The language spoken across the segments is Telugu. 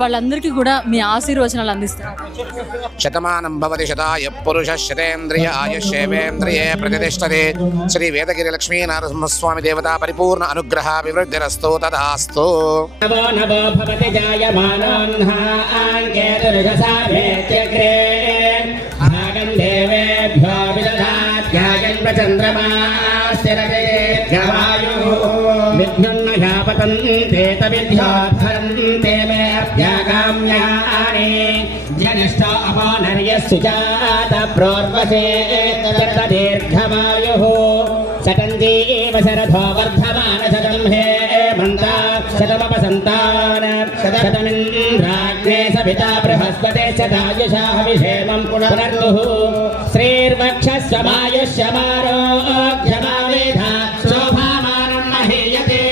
వాళ్ళందరికీ కూడా మీ ఆశీర్వచనాలు అందిస్తారు. శతమానం భవతి శతాయ పురుష శతేంద్రియ ఆయుష్యేవేంద్రియే ప్రతిష్టతే. శ్రీ వేదగిరి లక్ష్మీ నరసింహస్వామి దేవతా పరిపూర్ణ అనుగ్రహ వివృద్ధిరస్తు తదాస్తు. पतन्ते तविद्योद्धरन्ते मे अभ्यागाम्यानि जनिष्ठ अपानर्यस्सुजात प्रोर्वसे तदीर्घमायुः शतञ्जीव शरथो वर्धमान शतं हेमन्ता शतमपसन्तान् शतमिन्द्राग्ने सविता बृहस्पते शतायुषा हविषेमं पुनर्नुः श्रीर्वक्षस्वमायुष्यमारोग्यमावेधा शोभामानं महीयते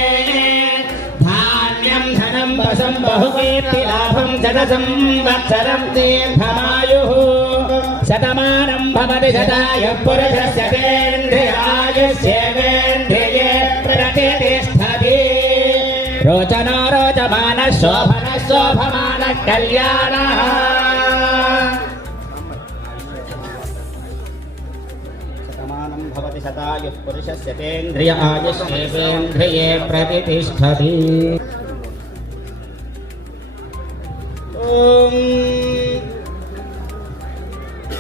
बहुकीर्तिलाभं शतसंवत्सरं दीर्घमायुः शतमानं भवति शतायुः पुरुषस्य तेन्द्रियायुष्येवेन्द्रिये प्रतिष्ठति. रोचनो रोचमानः शोभनः शोभमानः कल्याणः. शतमानं भवति शतायुः पुरुषस्य तेन्द्रियायुष्येवेन्द्रिये प्रतिष्ठति.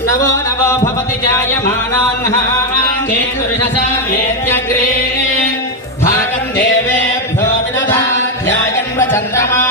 नवो नवो भवति जायमानान्हा केतुर्षसामेत्यग्रे भागं देवेभ्यो विदधाध्यायन् चन्द्रमा